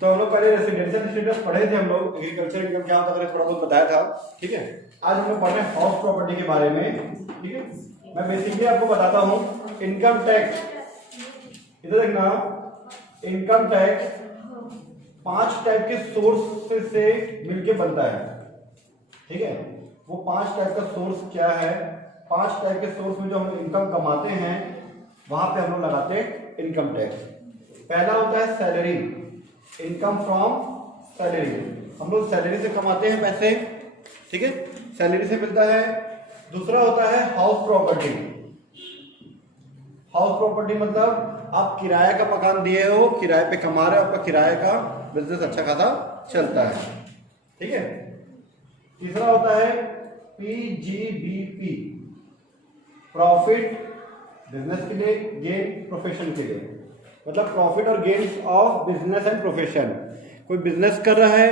तो हम लोग पहले रेसिडेंशियल स्टेटस पढ़े थे, हम लोग एग्रीकल्चर इनकम क्या होता है थोड़ा बहुत बताया था, ठीक है। आज हम लोग पढ़ रहे हैं हाउस प्रॉपर्टी के बारे में, ठीक है। मैं बेसिकली आपको बताता हूँ इनकम टैक्स। इधर देखना, इनकम टैक्स 5 टाइप के सोर्स से मिलके बनता है, ठीक है। वो 5 टाइप का सोर्स क्या है? 5 टाइप के सोर्स में जो हम इनकम कमाते हैं वहां पे हम लोग लगाते हैं इनकम टैक्स। पहला होता है सैलरी, इनकम फ्रॉम सैलरी। हम लोग सैलरी से कमाते हैं पैसे, ठीक है, सैलरी से मिलता है। दूसरा होता है हाउस प्रॉपर्टी। हाउस प्रॉपर्टी मतलब आप किराया का मकान दिए हो, किराए पे कमा रहे हो, आपका किराए का बिजनेस अच्छा खासा चलता है, ठीक है। तीसरा होता है पीजीबीपी, प्रॉफिट बिजनेस के लिए, गेन प्रोफेशन के लिए। मतलब प्रॉफिट और gains of business and profession. कोई बिजनेस कर रहा है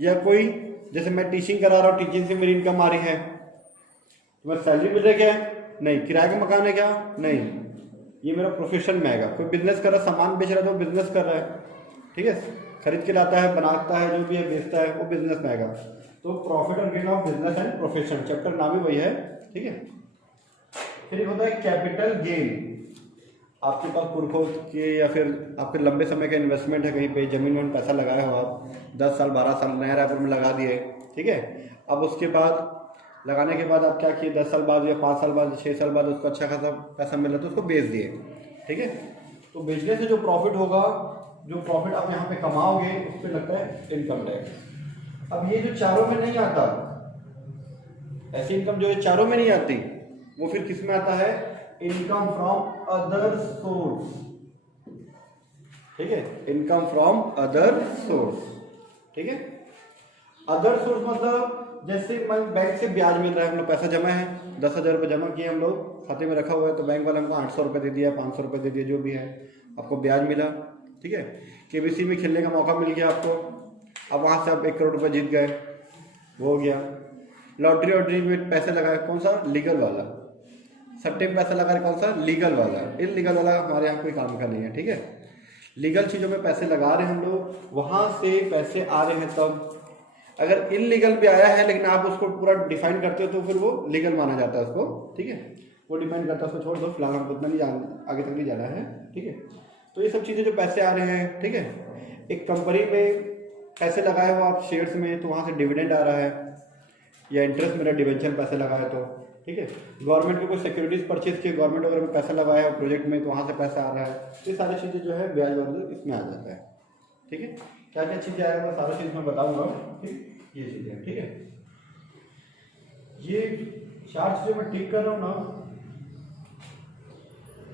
या कोई, जैसे मैं टीचिंग करा रहा हूँ, टीचिंग से मेरी इनकम आ रही है, तो मैं सैलरी मिल रही है क्या? नहीं। किराए का मकान है क्या? नहीं। ये मेरा प्रोफेशन में आएगा। कोई बिजनेस कर रहा है, सामान बेच रहा है तो बिजनेस कर रहा है, ठीक है, खरीद के लाता है, बनाता है, जो भी है बेचता है, वो बिजनेस में आएगा। तो प्रॉफिट और gain of business and profession, chapter नाम ही वही है, ठीक है। फिर एक होता है कैपिटल गेन। आपके पास पुरखों के या फिर आपके लंबे समय का इन्वेस्टमेंट है, कहीं पे जमीन में पैसा लगाए हो आप, 10 साल 12 साल नया रायपुर में लगा दिए, ठीक है। अब उसके बाद लगाने के बाद आप क्या किए, 10 साल बाद या 5 साल बाद या 6 साल बाद उसको अच्छा खासा पैसा मिला तो उसको बेच दिए, ठीक है। तो बेचने से जो प्रॉफिट होगा, जो प्रॉफिट आप यहाँ पे कमाओगे, उस पर लगता है इनकम टैक्स। अब ये जो चारों में नहीं आता, ऐसी इनकम जो ये चारों में नहीं आती, वो फिर किस में आता है? इनकम फ्रॉम अदर सोर्स, ठीक है, इनकम फ्रॉम अदर सोर्स, ठीक है। अदर सोर्स मतलब जैसे बैंक से ब्याज मिल रहा है, हम लोग पैसा जमा है, 10,000 रुपये जमा किए हम लोग, खाते में रखा हुआ है, तो बैंक वाले हमको 800 रुपये दे दिया, 500 रुपये दे दिया, जो भी है, आपको ब्याज मिला, ठीक है। केबीसी में खेलने का मौका मिल गया आपको, अब वहाँ से आप 1 करोड़ रुपये जीत गए, वो हो गया। लॉटरी वॉटरी में पैसे लगाए, कौन सा? लीगल वाला। सट्टे में पैसा लगा, कौन सा? लीगल वाला। इलीगल वाला हमारे यहाँ कोई काम का नहीं है, ठीक है। लीगल चीज़ों में पैसे लगा रहे हैं हम लोग, वहाँ से पैसे आ रहे हैं। तब अगर इलीगल भी आया है लेकिन आप उसको पूरा डिफाइन करते हो तो फिर वो लीगल माना जाता है उसको, ठीक है। वो डिपेंड करता है, उसको छोड़ दो, फिलहाल हमको उतना नहीं आगे तक नहीं जाना है, ठीक है। तो ये सब चीज़ें जो पैसे आ रहे हैं, ठीक है। एक कंपनी में पैसे लगाए हो आप शेयर्स में, तो वहाँ से डिविडेंड आ रहा है, या इंटरेस्ट मेरा डिवेंचर पैसे लगाए तो, ठीक है। गवर्नमेंट की कोई सिक्योरिटीज परचेज की, गवर्नमेंट वगैरह में पैसा लगाया है प्रोजेक्ट में, तो वहाँ से पैसा आ रहा है। तो ये सारी चीज़ें जो है ब्याज वगैरह इसमें आ जाता है, ठीक है। क्या क्या चीज़ें आएगा मैं सारा चीज़ में बताऊँगा, ठीक, ये चीज़ें, ठीक है। ये 4 चीज़ें मैं ठीक कर रहा हूँ ना,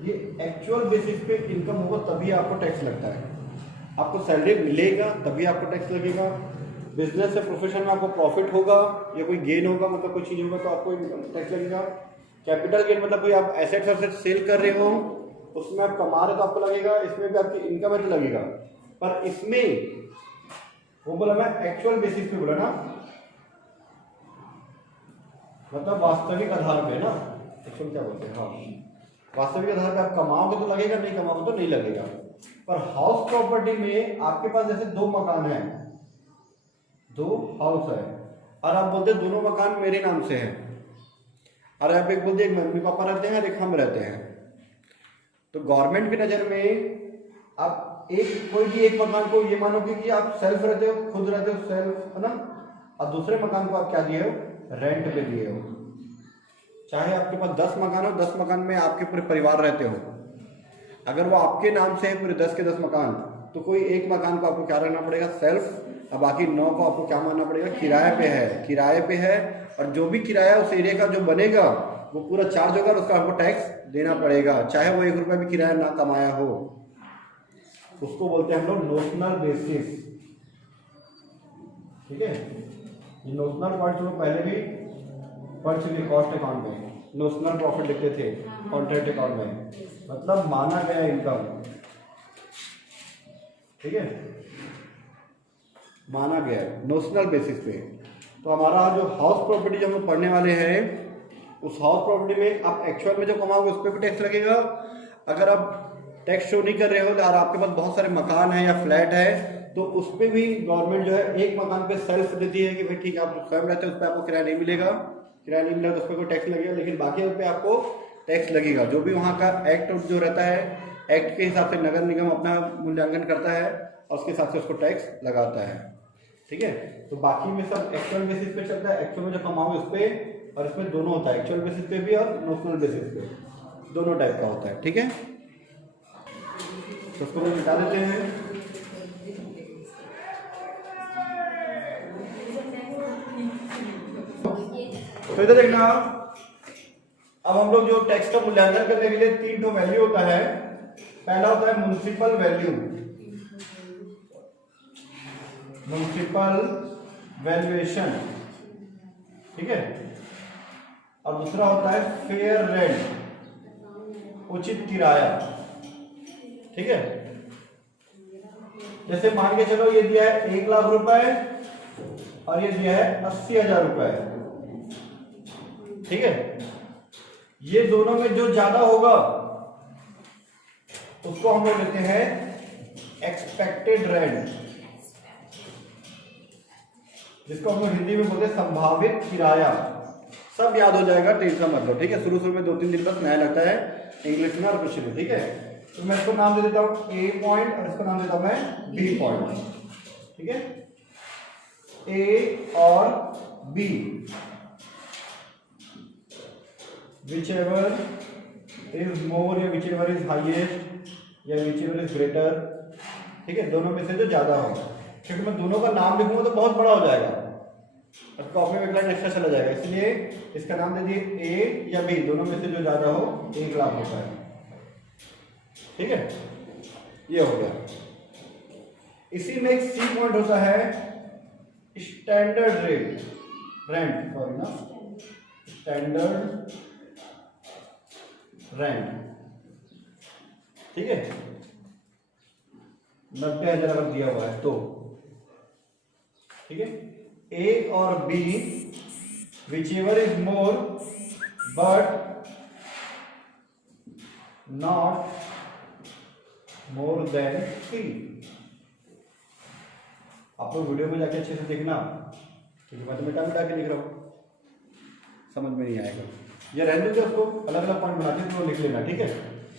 ये एक्चुअल बेसिस पे इनकम होगा तभी आपको टैक्स लगता है। आपको सैलरी मिलेगा तभी आपको टैक्स लगेगा। बिजनेस से प्रोफेशन में आपको प्रॉफिट होगा या कोई गेन होगा, मतलब कोई चीज़ होगा, तो आपको टैक्स लगेगा। कैपिटल गेन मतलब कोई आप एसेट सेल कर रहे हो, उसमें आप कमा रहे हो तो आपको लगेगा, इसमें भी आपकी इनकम है तो लगेगा। पर इसमें वो बोला मैं एक्चुअल बेसिस पे बोला ना, मतलब वास्तविक आधार पे ना, एक्चुअल क्या बोलते हैं, हाँ, वास्तविक आधार पे आप कमाओगे तो लगेगा, नहीं कमाओगे तो नहीं लगेगा। पर हाउस प्रॉपर्टी में आपके पास जैसे 2 मकान है, 2 हाउस है, और आप बोलते हैं दोनों मकान मेरे नाम से है, और आप एक बोलते हैं मम्मी पापा रहते हैं और एक हम रहते हैं, तो गवर्नमेंट की नज़र में आप कोई भी एक मकान को ये मानोगे कि आप सेल्फ रहते हो, खुद रहते हो, सेल्फ, है ना, और दूसरे मकान को आप क्या दिए हो? रेंट पे दिए हो। चाहे आपके पास 10 मकान हो, 10 मकान में आपके पूरे परिवार रहते हो, अगर वो आपके नाम से है पूरे 10 के 10 मकान, तो कोई एक मकान को आपको क्या रखना पड़ेगा? सेल्फ, और बाकी 9 को आपको क्या मानना पड़ेगा? किराए पे है, किराए पे है। और जो भी किराया उस एरिया का जो बनेगा वो पूरा चार्ज होगा और उसका आपको टैक्स देना पड़ेगा, चाहे वो 1 रुपया भी किराया ना कमाया हो। उसको बोलते हैं हम लोग नोशनल बेसिस, ठीक है। ये नोशनल पॉइंट हम लोग पहले भी पढ़ चुके, कॉस्ट अकाउंट में नोशनल प्रॉफिट लिखते थे, कॉन्ट्रैक्ट अकाउंट में, मतलब माना गया इनकम, ठीक है, माना गया नोशनल बेसिस पे। तो हमारा जो हाउस प्रॉपर्टी जो हम लोग पढ़ने वाले हैं, उस हाउस प्रॉपर्टी में आप एक्चुअल में जो कमाओगे उस पर भी टैक्स लगेगा। अगर आप टैक्स शो नहीं कर रहे हो और आपके पास बहुत सारे मकान है या फ्लैट है, तो उस पर भी गवर्नमेंट जो है एक मकान पे सेल्फ देती है कि भाई ठीक है आप स्वयं रहते हैं, उस पर आपको किराया नहीं मिलेगा, किराया नहीं मिलेगा तो उस पर कोई टैक्स लगेगा, लेकिन बाकी उस पर आपको टैक्स लगेगा। जो भी वहाँ का एक्ट जो रहता है, एक्ट के हिसाब से नगर निगम अपना मूल्यांकन करता है और उसके हिसाब से उसको टैक्स लगाता है। ठीक है, तो बाकी में सब एक्चुअल बेसिस पे चलता है, एक्चुअल में जो कमाओगे उस पर, और इसमें दोनों होता है, एक्चुअल बेसिस पे भी और नोशनल बेसिस पे, दोनों टाइप का होता है। ठीक है, तो उसको हम मिटा देते हैं। तो इधर देखना, अब हम लोग जो टैक्स का मूल्यांकन करने के लिए 3 तो वैल्यू होता है। पहला होता है म्युनिसिपल वैल्यू, म्युनिसिपल वैल्यूएशन। ठीक है, और दूसरा होता है फेयर रेंट, उचित किराया। ठीक है, जैसे मान के चलो ये दिया है 1 लाख रुपए और ये दिया है 80,000 रुपए। ठीक है, ये दोनों में जो ज्यादा होगा उसको हम लोग लेते हैं एक्सपेक्टेड रेंट, जिसको हम लोग हिंदी में बोलते हैं संभावित किराया। सब याद हो जाएगा, टेंशन मत लो। ठीक है, शुरू में 2-3 दिन बस नया लगता है इंग्लिश में और कुछ नहीं। ठीक है, तो मैं इसको नाम दे देता हूं ए पॉइंट और इसको नाम देता हूं मैं बी पॉइंट। ठीक है, ए और बी, whichever is more या whichever is highest या whichever is greater। ठीक है, दोनों में से जो ज्यादा हो, क्योंकि मैं दोनों का नाम लिखूंगा तो बहुत बड़ा हो जाएगा और कॉपी में एक लाइन एक्स्ट्रा चला जाएगा, इसलिए इसका नाम दे दिए ए या बी, दोनों में से जो ज्यादा हो 1 लाख होता है। ठीक है, ये हो गया। इसी में एक सी पॉइंट होता है स्टैंडर्ड रेट, रेंट, सॉरी ना, स्टैंडर्ड रेंट। ठीक है, 90,000 अगर दिया हुआ है तो, ठीक है, ए और B whichever is more but not more than C। आप लोग वीडियो में जाके अच्छे से देखना, क्योंकि मैं तो मिटा मिटा के लिख रहा हूँ, समझ में नहीं आएगा। ये रहने दो, उसको अलग अलग पॉइंट बनाते हैं तो लिख लेना। ठीक है,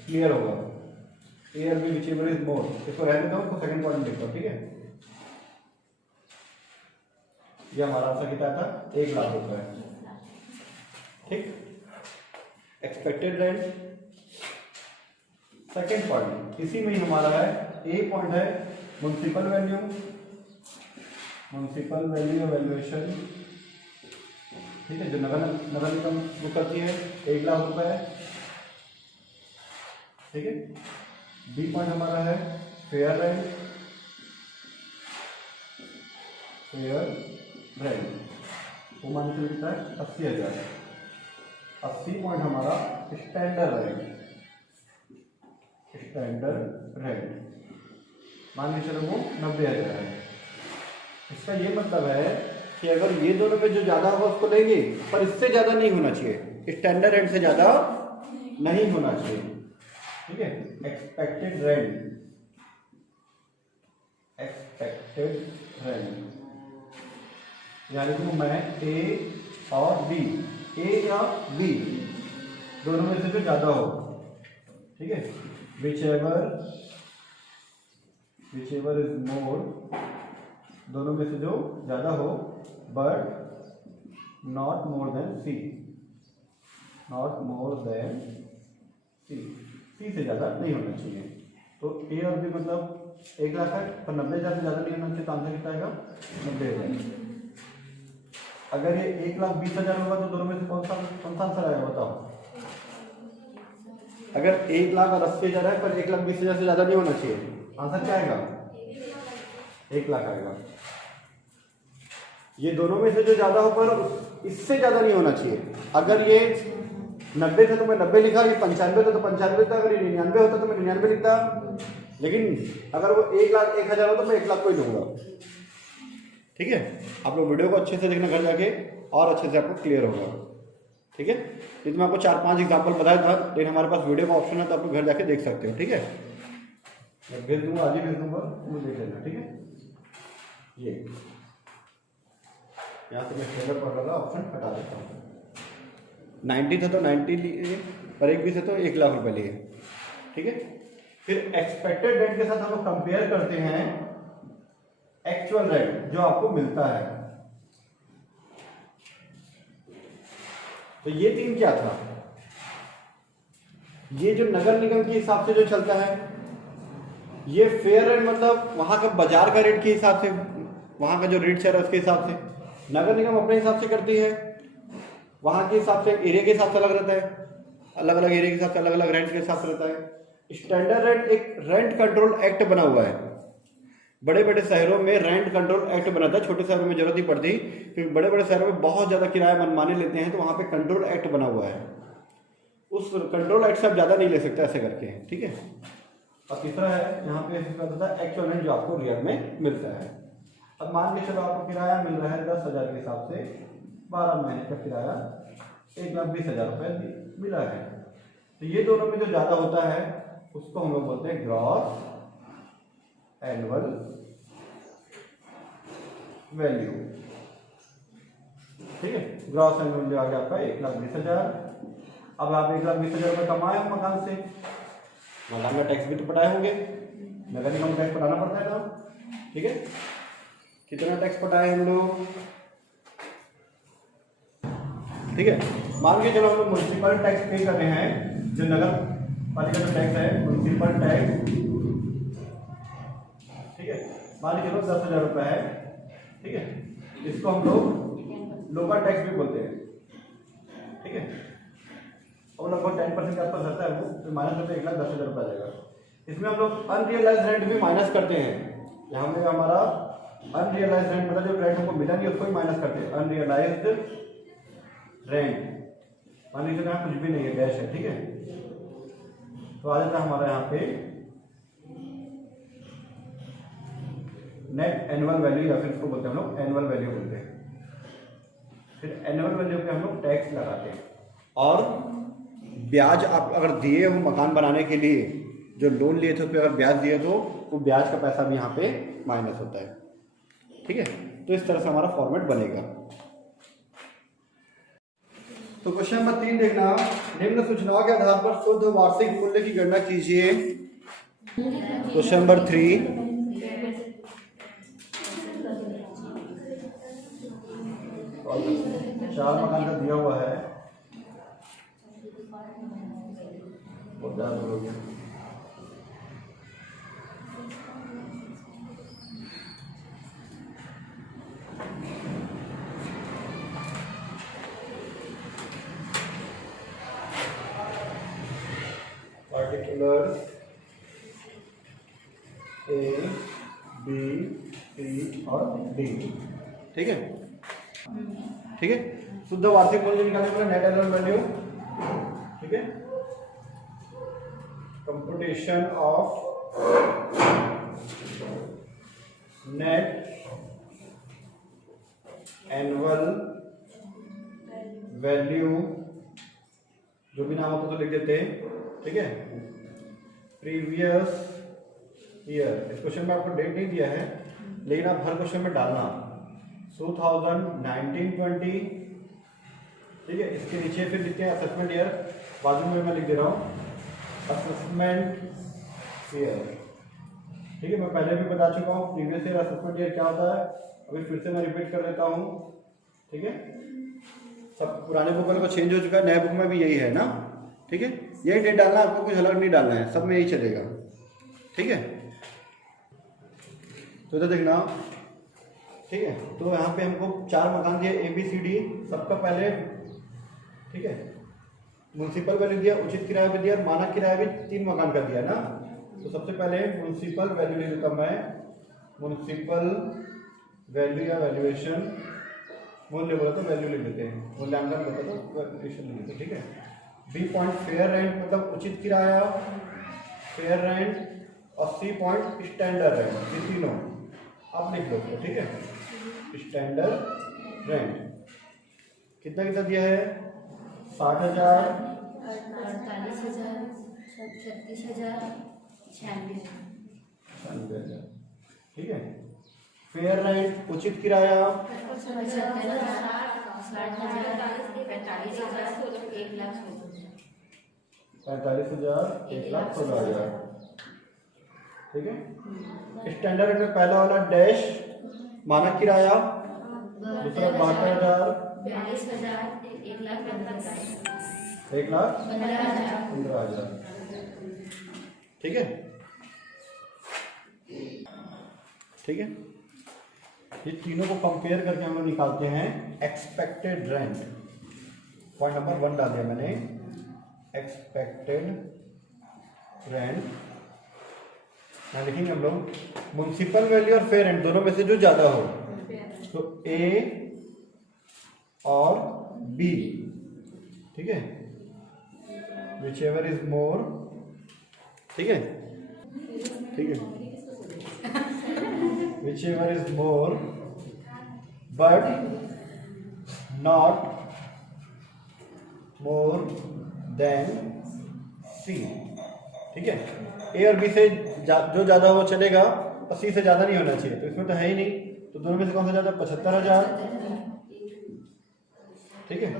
क्लियर होगा। ए और बी whichever is more, इसको रहने दो, उसको सेकंड पॉइंट लिखता हूँ। ठीक है, ये हमारा आंसर कितना था, 1 लाख रुपए। ठीक, एक्सपेक्टेड रेंट। सेकंड पॉइंट इसी में ही हमारा है, ए पॉइंट है म्युनिसिपल वैल्यू, म्युनिसिपल वैल्यू या वैल्यूएशन। ठीक है, जो नगर निगम वो करती है 1 लाख रुपए। ठीक है, बी पॉइंट हमारा है फेयर रेंट, फेयर रेंट, वो मान के लिखता है 80,000। 80 पॉइंट हमारा स्टैंडर्ड रेंट, स्टैंडर्ड रेंट मान के चलो वो 90,000 है। इसका ये मतलब है कि अगर ये दोनों में जो ज्यादा होगा उसको लेंगे, पर इससे ज्यादा नहीं होना चाहिए, स्टैंडर्ड रेंट से ज्यादा नहीं होना चाहिए। ठीक है, एक्सपेक्टेड रेंट, एक्सपेक्टेड रेंट, यानी कि मैं ए और बी, ए या बी दोनों में से जो ज्यादा हो। ठीक है, whichever इज मोर, दोनों में से जो ज्यादा हो, but not more than C, not more than C, C से ज्यादा नहीं होना चाहिए। तो ए और बी मतलब 1 लाख है, पर 90,000 से ज्यादा नहीं होना चाहिए, तो आंसर कितना आएगा 90,000। अगर ये 1,20,000 होगा तो दोनों में से कौन सा आंसर आएगा बताओ। अगर 1 लाख और 80,000 है पर 1,20,000 से ज्यादा नहीं होना चाहिए, आंसर क्या आएगा 1 लाख आएगा। ये दोनों में से जो ज्यादा हो पर इससे ज्यादा नहीं होना चाहिए। अगर ये 90 था तो मैं 90 लिखा, ये 95 था तो 95 था, अगर ये 99 होता तो मैं 99 लिखता, लेकिन अगर वो 1,01,000 हो तो मैं 1 लाख को ही लूंगा। ठीक है, आप लोग वीडियो को अच्छे से देखना घर जाके, और अच्छे से आपको क्लियर होगा। ठीक है, इसमें आपको 4-5 एग्जाम्पल बताया था, लेकिन हमारे पास वीडियो का ऑप्शन है तो आप लोग घर जाके देख सकते हो। ठीक है। मैं भेज दूंगा, आज ही भेज दूंगा, मुझे देख लेना, ठीक है। ये यहाँ से मैं फेवर वाला ऑप्शन हटा देता हूँ। 90 था तो 90 लिए, पर एक भी से तो 1 लाख रुपए लिए, ठीक है। फिर एक्सपेक्टेड रेट के साथ हम लोग कंपेयर करते हैं एक्चुअल रेट जो आपको मिलता है। तो ये 3 क्या था, ये जो नगर निगम के हिसाब से जो चलता है, ये फेयर रेट मतलब वहां का बाजार का रेट के हिसाब से, वहां का जो रेट चल रहा है उसके हिसाब से। नगर निगम अपने हिसाब से करती है, वहां के हिसाब से, एरिया के हिसाब से अलग रहता है, अलग अलग एरिया के हिसाब से अलग अलग रेंट के हिसाब से रहता है। स्टैंडर्ड रेट एक रेंट कंट्रोल एक्ट बना हुआ है, बड़े बड़े शहरों में रेंट कंट्रोल एक्ट बना था, छोटे शहरों में जरूरत नहीं पड़ती, क्योंकि बड़े बड़े शहरों में बहुत ज्यादा किराया मनमाने लेते हैं, तो वहां पे कंट्रोल एक्ट बना हुआ है, उस कंट्रोल एक्ट से आप ज्यादा नहीं ले सकते ऐसे करके, ठीक है। और तीसरा है यहाँ पे एक्चुअल रेंट जो आपको रियल में मिलता है। अब मान के चलो आपको किराया मिल रहा है 10,000 के हिसाब से, 12 महीने का किराया 1,20,000 रुपये मिला है। तो ये दोनों में जो ज्यादा होता है उसको हम लोग बोलते हैं ग्रॉस एनुअल वैल्यू, ठीक है। ग्रॉस एनुअल वैल्यू आ गया आपका 1,20,000। अब आप 1,20,000 रुपये कमाए हो मकान से, मकान का टैक्स भी तो पटाए होंगे, नगर निगम टैक्स पटाना पड़ता है ना, ठीक है। कितना टैक्स पटाए हम लोग, ठीक है। मान के चलो हम लोग म्युनिसिपल टैक्स पे कर रहे हैं, जो नगर पालिका का टैक्स है म्युनिसिपल टैक्स, ठीक है। मान के चलो 10,000 रुपये है, ठीक है। इसको हम लोग लोकल टैक्स भी बोलते हैं, ठीक है। और लगभग 10% के आसपास रहता है वो, तो माइनस करते 1,10,000 रुपये आ जाएगा। इसमें हम लोग अनरियलाइज रेंट भी माइनस करते हैं, यहाँ में हमारा अनरियलाइज रेंट मतलब जो रेंट हमको मिला नहीं उसको ही माइनस करते हैं, अनरियलाइज्ड रेंट। मान लीजिए यहाँ कुछ भी नहीं है, डैश है, ठीक है। तो आ जाता है हमारा यहाँ पे नेट एनुअल वैल्यू, या फिर इसको बोलते हैं हम लोग एनुअल वैल्यू बोलते हैं। फिर एनुअल वैल्यू पे हम लोग टैक्स लगाते हैं, और ब्याज आप अगर दिए हो मकान बनाने के लिए, जो लोन लिए थे उस पर अगर ब्याज दिए तो वो ब्याज का पैसा भी यहाँ पे माइनस होता है, ठीक है। तो इस तरह से हमारा फॉर्मेट बनेगा। तो क्वेश्चन नंबर 3 देखना, निम्न सूचनाओं के आधार पर शुद्ध वार्षिक मूल्य की गणना कीजिए। क्वेश्चन नंबर 3, चार मकान का दिया हुआ है, बहुत ज्यादा हो गया। पार्टिकुलर ए, बी, सी और डी, ठीक है, ठीक है। शुद्ध वार्षिक मूल्य निकालने के लिए नेट एनुअल वैल्यू, ठीक है। Computation of net annual value, जो भी नाम होता तो लिख देते, ठीक है। प्रीवियस ईयर, इस क्वेश्चन में आपको डेट नहीं दिया है, लेकिन आप हर क्वेश्चन में डालना 2019-20, ठीक है। इसके नीचे फिर लिखते हैं असेसमेंट ईयर, बाजू में मैं लिख दे रहा हूँ असेसमेंट ईयर, ठीक है। मैं पहले भी बता चुका हूँ प्रीवियस ईयर असेसमेंट ईयर क्या होता है, अभी फिर से मैं रिपीट कर देता हूँ, ठीक है। सब पुराने बुक वाले को चेंज हो चुका है, नए बुक में भी यही है ना, ठीक है। यही डेट डालना है आपको, कुछ अलग नहीं डालना है, सब में यही चलेगा, ठीक है। तो इधर देखना, ठीक है। तो यहाँ पे हमको 4 मकान दिए ए बी सी डी, सबका पहले, ठीक है, म्युनिसिपल वैल्यू दिया, उचित किराया भी दिया और मानक किराया भी 3 मकान का दिया ना। तो सबसे पहले म्युनिसिपल वैल्यू ले लेता मैं, म्युनिसिपल वैल्यू या वैल्यूएशन, मूल्य बोला तो वैल्यू ले लेते हैं, मूल्यांकन बोला तो वैल्यूएशन ले लेते हैं, ठीक है। बी पॉइंट फेयर रेंट मतलब उचित किराया, फेयर रेंट, और सी पॉइंट स्टैंडर्ड रेंट, ये तीनों आप लिख लो, ठीक है। स्टैंडर्ड रेंट कितना कितना दिया है, 60,000, 48,000, 36,000, 96,000। ठीक है। फेयर रेंट उचित किराया 45,000 1,16,000। ठीक है। स्टैंडर्ड में पहला वाला डैश मानक किराया, दूसरा 72,000 1,15,000। ठीक है। ठीक है। ये तीनों को कंपेयर करके हम लोग निकालते हैं एक्सपेक्टेड रेंट। पॉइंट नंबर 1 डाल दिया मैंने, एक्सपेक्टेड रेंट। यहाँ लिखेंगे हम लोग म्युनिसिपल वैल्यू और फेयर रेंट दोनों में से जो ज्यादा हो, तो ए और बी। ठीक है, विच एवर इज मोर। ठीक है। ठीक है, whichever is more but not more than C. ठीक है। ए और बी से जो ज्यादा वो चलेगा और सी से ज्यादा नहीं होना चाहिए, तो इसमें तो है ही नहीं, तो दोनों में से कौन सा ज्यादा? 75,000। ठीक है।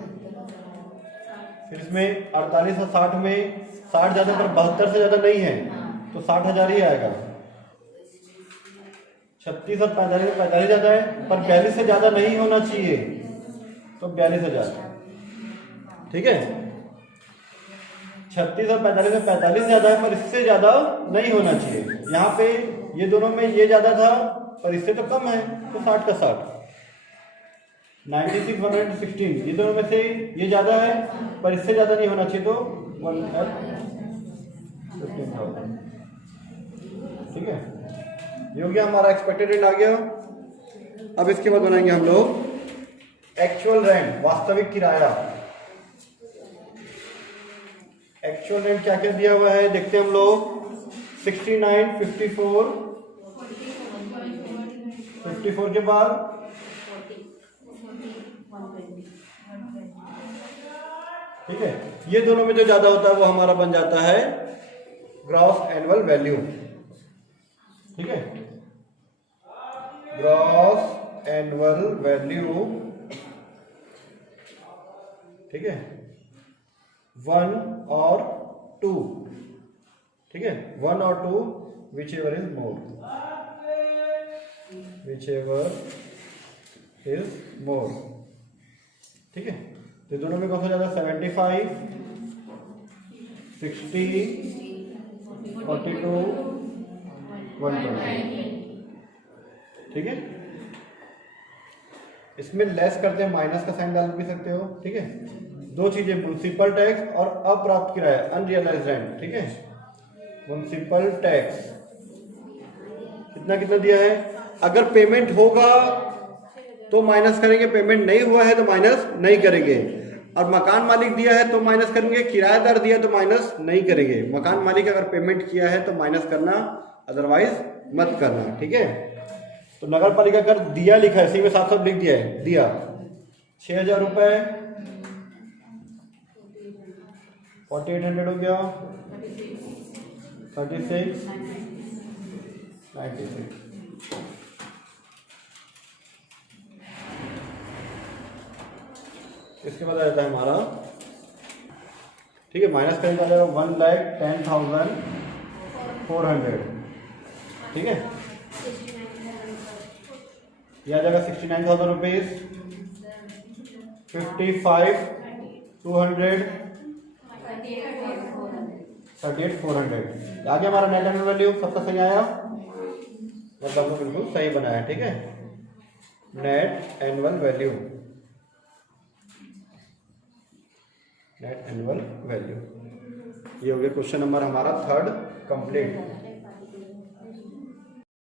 फिर इसमें 48 और 60 में 60 ज्यादा पर 72 से ज्यादा नहीं है, तो 60,000 ही आएगा। 36 और 45 में 45 ज्यादा है पर 42 से ज्यादा नहीं होना चाहिए, तो 42,000। ठीक है। 36 और 45 में 45 ज्यादा है पर इससे ज्यादा नहीं होना चाहिए। यहाँ पे ये दोनों में ये ज्यादा था पर इससे तो कम है, तो 60 का 60। 96 116 ये दोनों में से ये ज्यादा है पर इससे ज्यादा नहीं होना चाहिए, तो 1,15,000। ठीक है। ये हो गया हमारा एक्सपेक्टेड रेंट आ गया। अब इसके बाद बनाएंगे हम लोग एक्चुअल रेंट, वास्तविक किराया। एक्चुअल रेंट क्या क्या दिया हुआ है देखते हैं हम लोग। 69, 54, 54 के बाद 120। ठीक है। ये दोनों में जो ज्यादा होता है वो हमारा बन जाता है ग्रॉस एनुअल वैल्यू। ठीक है, ग्रॉस एनुअल वैल्यू। ठीक है, 1 और 2। ठीक है, 1 और 2 which ever is more, which ever is मोर। ठीक है, तो दोनों में कौन सा ज्यादा? 75, 60, 42, 120। ठीक है, इसमें लेस करते हैं, माइनस का साइन डाल भी सकते हो। ठीक है, दो चीजें, म्युनिसिपल टैक्स और अप्राप्त किराया, अनरियलाइज्ड रेंट। ठीक है, म्युनिसिपल टैक्स कितना कितना दिया है? अगर पेमेंट होगा तो माइनस करेंगे, पेमेंट नहीं हुआ है तो माइनस नहीं करेंगे। और मकान मालिक दिया है तो माइनस करेंगे, किराएदार दिया तो माइनस नहीं करेंगे। मकान मालिक अगर पेमेंट किया है तो माइनस करना, अदरवाइज मत करना। ठीक है, तो नगर पालिका कर दिया लिखा है, इसी में साफ साफ लिख दिया है, दिया 6,000 रुपए, 4800 हो गया, 36, 96। इसके बाद आ जाता है हमारा, ठीक है, माइनस करेंगे आ जाएगा 1,10,400। ठीक है, यह आ जाएगा 69,000 रुपीज, 55,200, 38,400। आ गया हमारा नेट एनुअल वैल्यू। सबका सही आया, मतलब बिल्कुल सही बनाया। ठीक है, net annual value, net annual value. ये हो गया क्वेश्चन नंबर हमारा 3rd कंप्लीट।